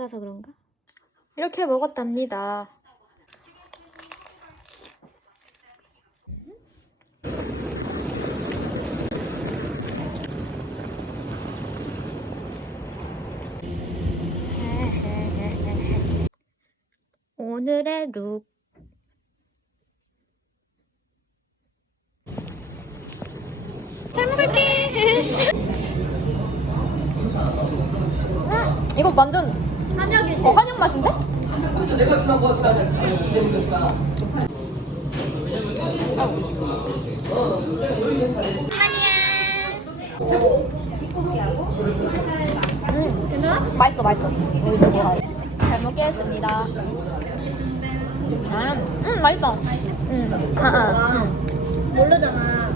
싸서 그런가? 이렇게 먹었답니다. 오늘의 룩. 이거 완전 한약이 어, 한약 맛인데? 음, 맛있어 맛있어 여기 좀 먹어야 잘 먹겠습니다. 음, 음 맛있어 음, 아, 아, 음. 모르잖아.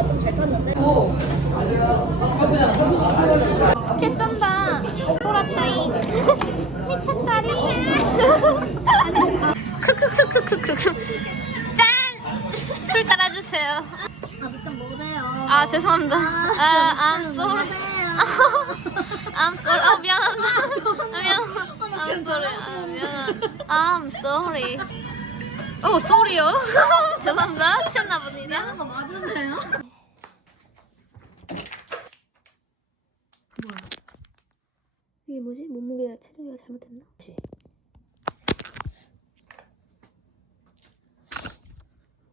나 좀 잘 탔는데? 개쩐다. 소라차이 미쳤다리 크크크크크크 짠 술 따라주세요 아, 몇잔 먹으세요. 아 죄송합니다 아 I'm sorry. I'm sorry. 아 미안합니다. 아 미안 I'm sorry. 아 미안 I'm sorry 어 sorry요 죄송합니다 취했나 봅니다 거 맞으세요? 이게 뭐지? 몸무게 체중계가 잘못됐나?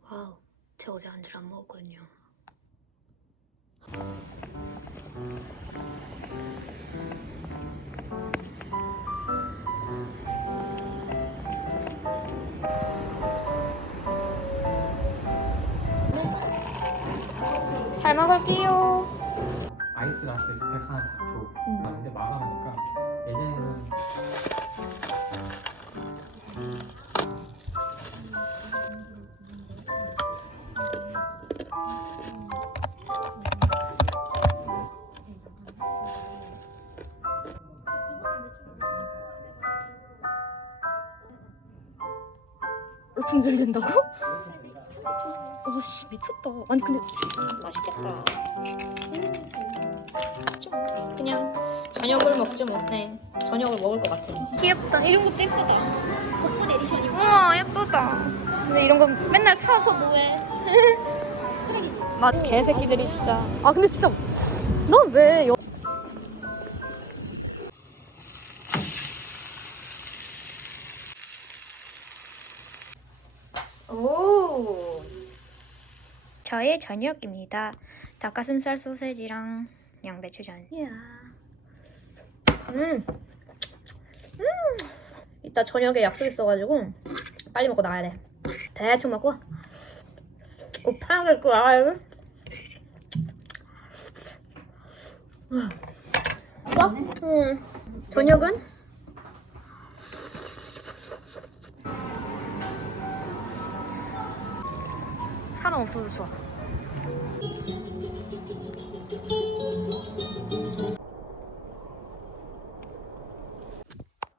와우, 저 어제 안주를 안 먹었거든요. 잘 먹을게요. 아이스랑 베스팩 하나 다 줘. 음. 아, 근데 마감하니까 예전에는 분절된다고? 어씨 미쳤다. 아니 근데 맛있겠다. 좀 그냥 저녁을 뭐. 네, 저녁을 먹을 것 같아. 귀엽다. 이런 것도 예쁘다. 덕분 에디션이 우와 예쁘다. 근데 이런 거 맨날 사서 뭐해? 쓰레기지. 맛 개새끼들이 진짜. 아 근데 진짜 너 왜? 저의 저녁입니다. 닭가슴살 소세지랑 양배추전. 이야. 음. 음. 이따 저녁에 약속 있어가지고 빨리 먹고 나가야 돼. 대충 먹고 꼭 편하게 입고 나가야 돼. 써? 응. 저녁은? 사람 없어서 좋아.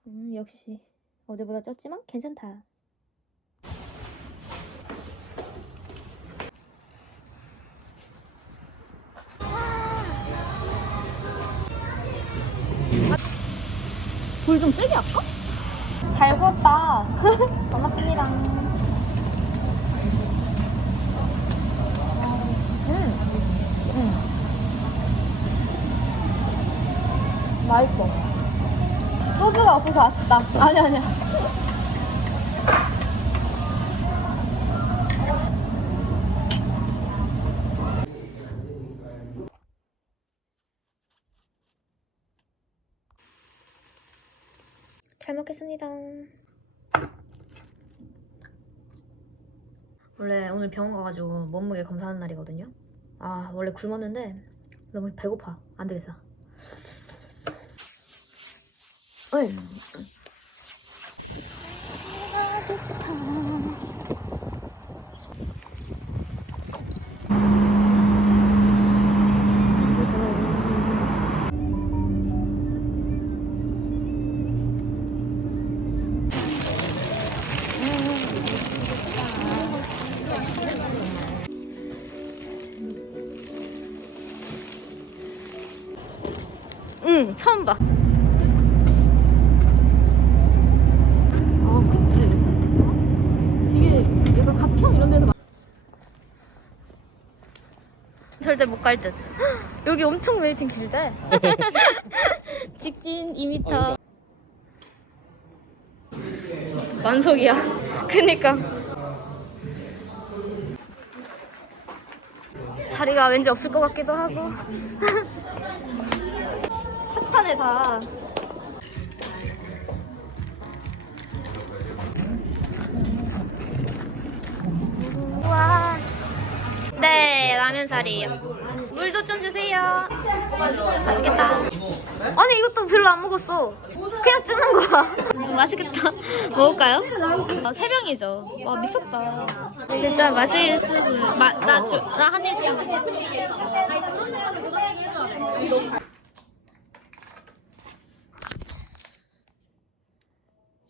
음, 역시 어제보다 쪘지만 괜찮다. 불 좀 세게 할까? 잘 구웠다. 고맙습니다. 음, 음. 맛있어. 소주가 없어서 아쉽다. 아니, 아니야. 잘 먹겠습니다. 원래 오늘 병원 가가지고 몸무게 검사하는 날이거든요. 아 원래 굶었는데 너무 배고파. 안 되겠어. 어이. 절대 못갈 듯. 여기 엄청 웨이팅 길대. 직진 2m. 만석이야. 그니까. 자리가 왠지 없을 것 같기도 하고. 핫하네 다. 우와. 네, 라면 사리요. 물도 좀 주세요. 맛있겠다. 아니 이것도 별로 안 먹었어. 그냥 뜨는 거야. 음, 맛있겠다. 먹을까요? 아, 세 병이죠. 와 미쳤다. 진짜 맛있을. 나나 한입 주.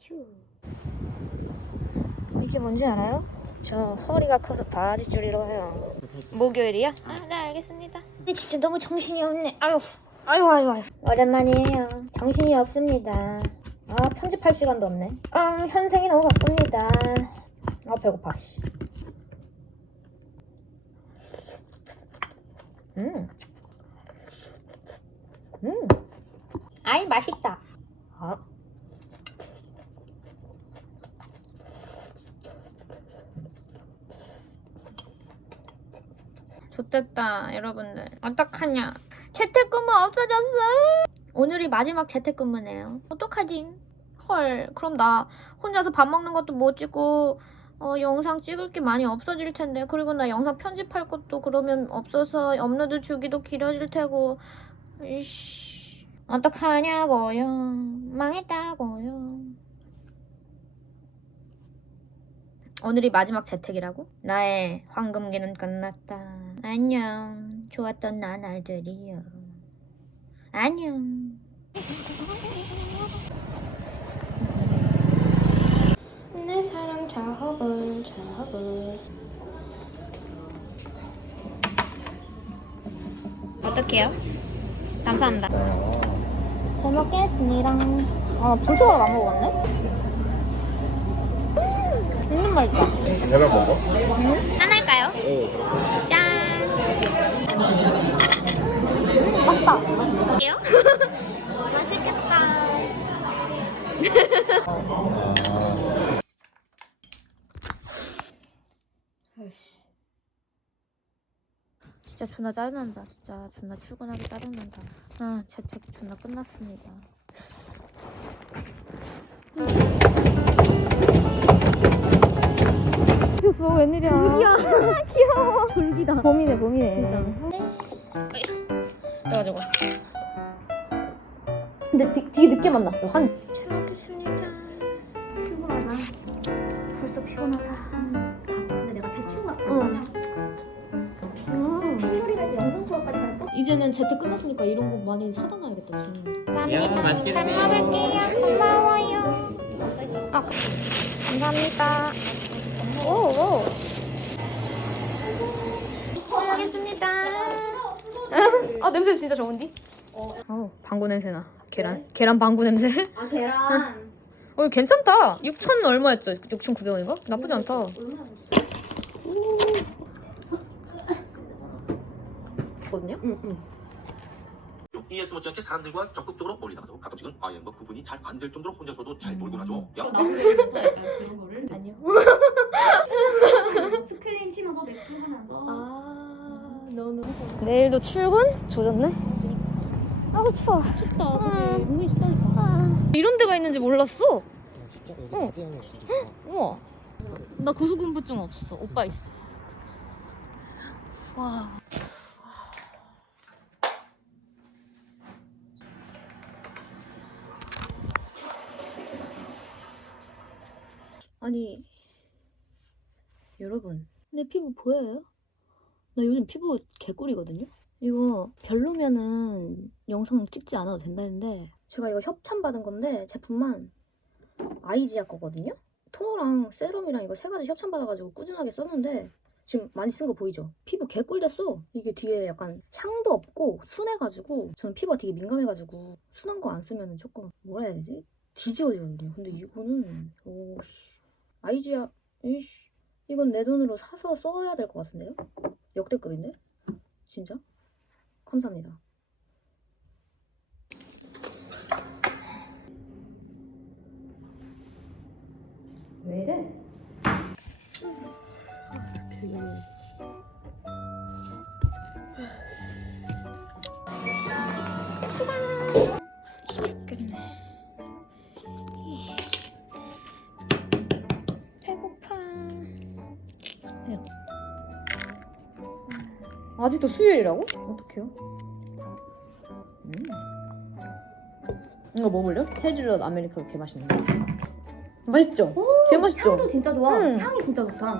휴. 이게 뭔지 알아요? 저 허리가 커서 바지 줄이러 해요. 목요일이야? 아, 네 알겠습니다. 근데 진짜 너무 정신이 없네. 아유, 아유, 아유, 아유. 오랜만이에요. 정신이 없습니다. 아, 편집할 시간도 없네. 아, 현생이 너무 바쁩니다. 아, 배고파. 씨. 음. 음. 아이, 맛있다. 좋됐다 여러분들. 어떡하냐. 재택근무 없어졌어. 오늘이 마지막 재택근무네요. 어떡하지? 헐 그럼 나 혼자서 밥 먹는 것도 못 찍고 어, 영상 찍을 게 많이 없어질 텐데 그리고 나 영상 편집할 것도 그러면 없어서 업로드 주기도 길어질 테고. 이씨. 어떡하냐고요. 망했다고요 오늘이 마지막 재택이라고? 나의 황금기는 끝났다. 안녕. 좋았던 나날들이요. 안녕. 내 사랑 자허벌 자허벌 어떡해요? 감사합니다. 잘 먹겠습니다. 아, 분초가 안 먹었네? 있는 말이다. 계란 먹어? 짠 할까요? 어. 짠. 음, 맛있다. 맛있게요? 맛있겠다. 진짜 존나 짜증난다. 진짜 존나 출근하기 짜증난다. 아, 재택 존나 끝났습니다. 귀여워 웬일이야. 졸기야 귀여워. 졸기다. 봄이네 봄이네 진짜. 그래가지고. 근데 되, 되게 늦게 만났어. 한 잘 먹겠습니다. 피곤하다. 벌써 피곤하다. 봤어. 근데 내가 대충 봤어. 응. 갈 거? 이제는 재택 끝났으니까 이런 거 많이 사다 놔야겠다 지금. 야, 맛있게 잘. 먹을게요. 고마워요. 아 감사합니다 오오 잘 먹겠습니다 아 냄새 진짜 좋은디? 어 방구 냄새나 계란 계란 방구 냄새 아 계란. 어 괜찮다 6천 얼마였죠? 6,900원인가? 나쁘지 않다 거든요? 응 응. ES 못지않게 사람들과 적극적으로 어울리다가도 가끔씩은 아이엠과 구분이 잘 안 될 정도로 혼자서도 잘 놀곤 하죠. 야, 그런 거를 아니요 스크린 치면서 맥주 하면서 아 너는 내일도 출근? 조졌네? 아우 추워 춥다. 그지? 은근히 춥다니까. 아, 이런 데가 있는지 몰랐어 진짜 여기 어. 낮에 하면 진짜 좋다. 우와 나 고소공포증 없어 오빠 있어 와 아니 여러분 내 피부 보여요? 나 요즘 피부 개꿀이거든요? 이거 별로면은 영상 찍지 않아도 된다는데 제가 이거 협찬 받은 건데 제품만 아이지아 거거든요? 토너랑 세럼이랑 이거 세 가지 협찬 받아가지고 꾸준하게 썼는데 지금 많이 쓴 거 보이죠? 피부 개꿀 됐어. 이게 뒤에 약간 향도 없고 순해가지고 저는 피부가 되게 민감해가지고 순한 거 안 쓰면 조금 뭐라 해야 되지? 뒤집어지거든요. 근데 이거는 오씨 아이지야 이씨 이건 내 돈으로 사서 써야 될 것 같은데요? 역대급인데? 진짜? 감사합니다. 왜 이래? 아직도 수요일이라고? 어떡해요? 음. 이거 먹을래요? 헤즐넛 아메리카노 개 맛있는데 맛있죠? 개 맛있죠? 향도 진짜 좋아. 응. 향이 진짜 좋다.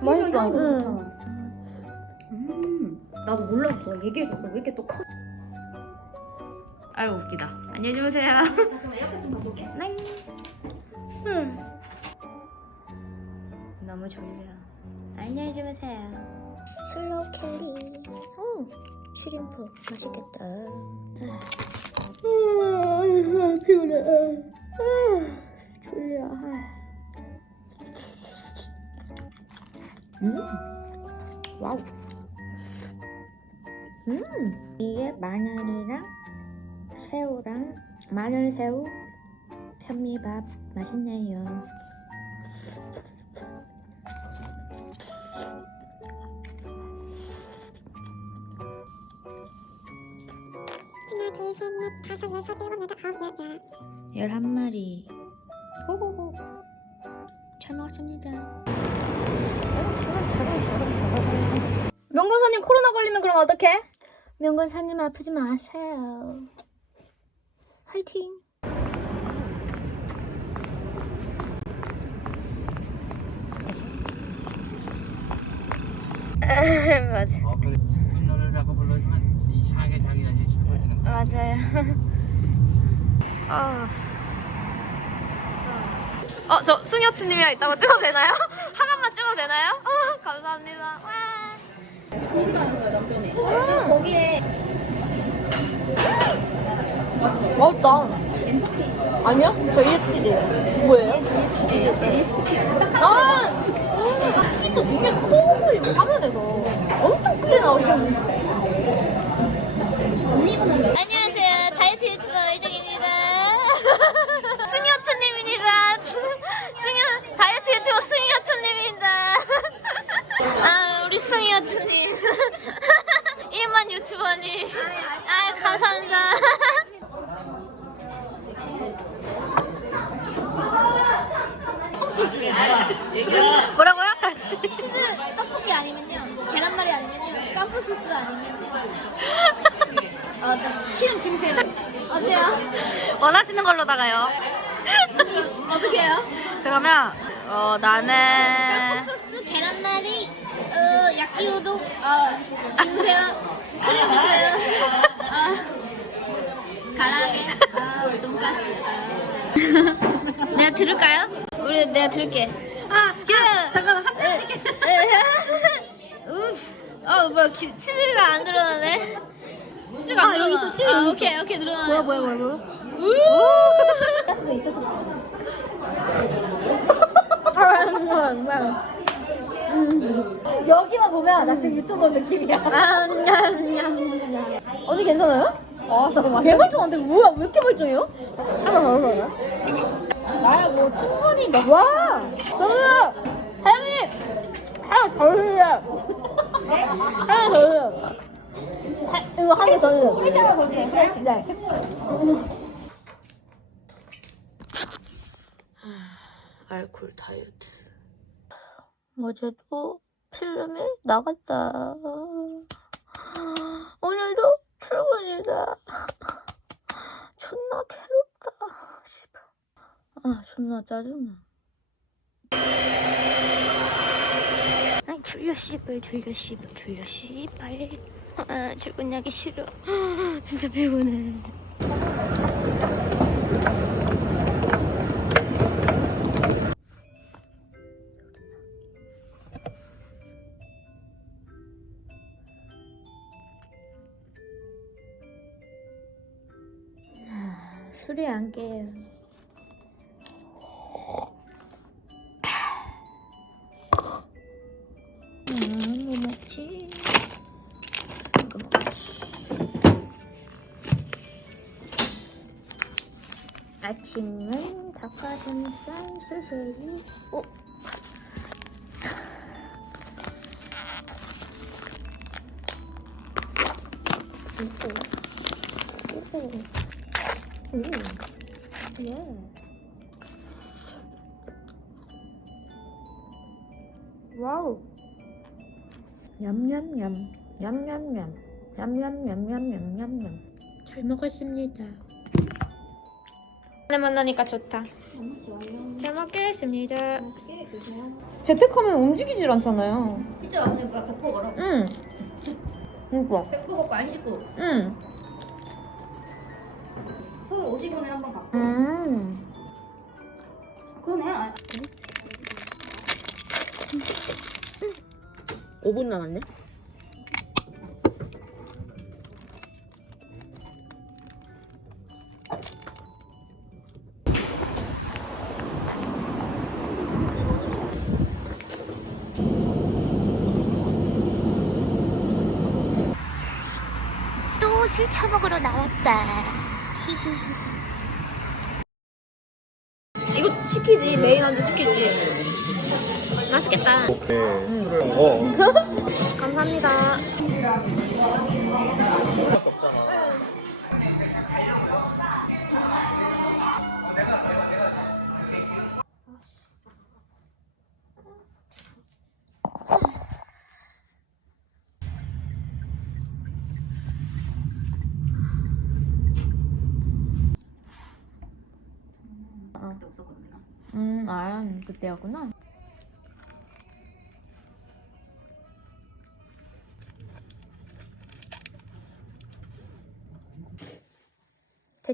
맛있어. 향도 응. 좋다. 음, 나도 몰랐어. 얘기해줬어. 왜 이렇게 또 커? 아유 웃기다. 안녕히 주무세요. 잠깐만 에어컨 좀 바꿀게. 너무 졸려. 안녕히 주무세요. 슬로우 캐리. 오 슈림프. 맛있겠다. 아, 피곤해. 아, 졸려. 음. 와우. 음. 이게 마늘이랑 새우랑 마늘 새우 현미밥 맛있네요 잘 먹었습니다. 명건사님 코로나 걸리면 그럼 어떡해? 명건사님 아프지 마세요. 화이팅. 맞아. 어, 그래. 분노를 자꾸 불러주면 이상하게 자기 자신이 슬퍼지는 거야. 맞아요. 아. 어, 저 승여트님이랑 있다고 찍어도 되나요? 하나만 찍어도 되나요? 아, 감사합니다. 와. 맛있다. 아니요? 저 ESTJ. 뭐예요? 아! 음, 키도 되게 커 보이고 화면에서 엄청 크게 나오셨는데. 안녕하세요. 다이어트 유튜버 일정입니다. 승여트님입니다. 승여, 다이어트 유튜버 승여트님입니다. 아, 우리 승여트님. 1만 유튜버님. 아, 감사합니다. 뭐라고요? 치즈 떡볶이 아니면요. 계란말이 아니면요. 깜프 소스 아니면요. 어, 키름 증세. 어때요? 원하시는 걸로다가요. 어떻게 해요? 그러면 어 나는 소스, 계란말이, 어, 야끼우동, 어, 주세요. 크림 주세요. 어, 가라게, 어, 돈가스. 내가 들을까요? 우리 내가 들을게. 아, 잠깐만 한 편씩. 어 뭐야 기, 치즈가 안 늘어나네. 치즈가 안 늘어나. 아 오케이 오케이 늘어나네. 뭐야 뭐야 뭐야 뭐야. 여기만 보면 나 지금 유튜버 느낌이야. 언니 괜찮아요? 아, 나 맞아. 개멀쩡한데 뭐야? 왜 이렇게 멀쩡해요? 하나 더 넣어요? 나야 뭐 충분히 몇 와! 저요! 사장님! 하나 더 주세요! 하나 더 주세요! 사, 이거 한개더 주세요. 주세요. 프레시. 네. 알콜 다이어트. 어제도 필름이 나갔다. 오늘도 출근이다. 존나 괴롭다. 아, 존나 짜증나. 아, 줄여 씨발, 줄여 씨발, 줄여 씨발. 아, 출근하기 싫어. 진짜 피곤해. 술이 안 깨요. 음, 뭐. 아침은 닭가슴살 수수리. 오. 와우. 냠냠냠. 냠냠냠. 냠냠냠냠냠냠냠. 잘 먹었습니다. 오늘 만나니까 좋다. 잘 먹겠습니다. 재택하면 움직이질 않잖아요. 진짜 오늘 뭐야 백보 걸어. 응. 이거. 백보 걷고 안 씻고 응. 서울 오기 전에 한번 가. 음. 그러네. 아, 5분 남았네. 또 술 처먹으러 나왔다. 히히히. 이거 시키지 메인 안주 시키지 맛있겠다 오케이. 술을 먹어. 감사합니다 음, 아, 그때였구나.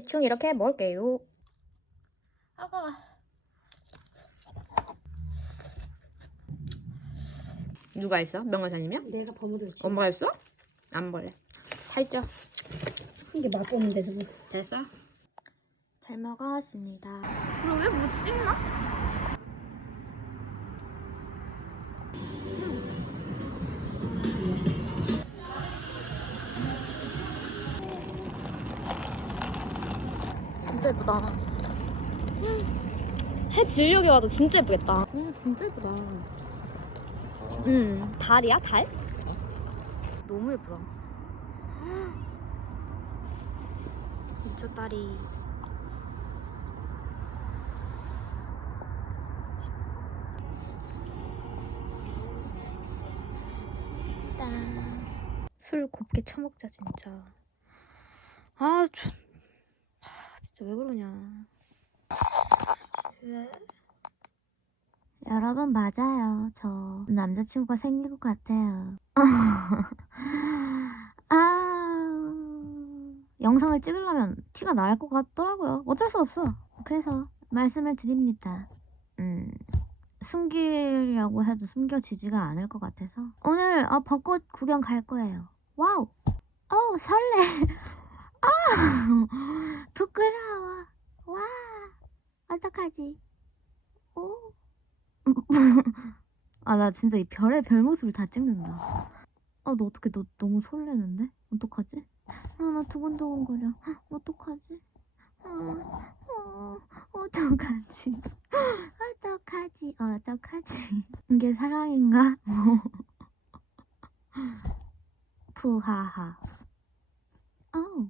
대충 이렇게 먹을게요. 누가 했어? 명관사님이야? 내가 버무려지. 엄마가 했어? 안 볼래. 살쪄. 이게 맛 없는데 누구? 됐어? 잘 먹었습니다. 그러게 뭐 찍나? 진짜 예쁘다. 해 질녘에 와도 진짜 예쁘겠다. 와 진짜 예쁘다. 음 달이야 달? 너무 예쁘다. 미쳤다리 술 곱게 처먹자 진짜. 아 좀... 하, 진짜 왜 그러냐 여러분 맞아요. 저 남자친구가 생긴 것 같아요. 아 영상을 찍으려면 티가 날 것 같더라고요. 어쩔 수 없어. 그래서 말씀을 드립니다. 음 숨기려고 해도 숨겨지지가 않을 것 같아서 오늘 어, 벚꽃 구경 갈 거예요. 와우. 어 설레. 아 부끄러워. 와 어떡하지? 오. 아, 나 진짜 이 별의 별 모습을 다 찍는다. 아, 너 어떻게, 너 너무 설레는데? 어떡하지? 아, 나 두근두근거려. 헉, 어떡하지? 아, 어, 어떡하지? 어떡하지? 어떡하지? 이게 사랑인가? 푸하하. Oh.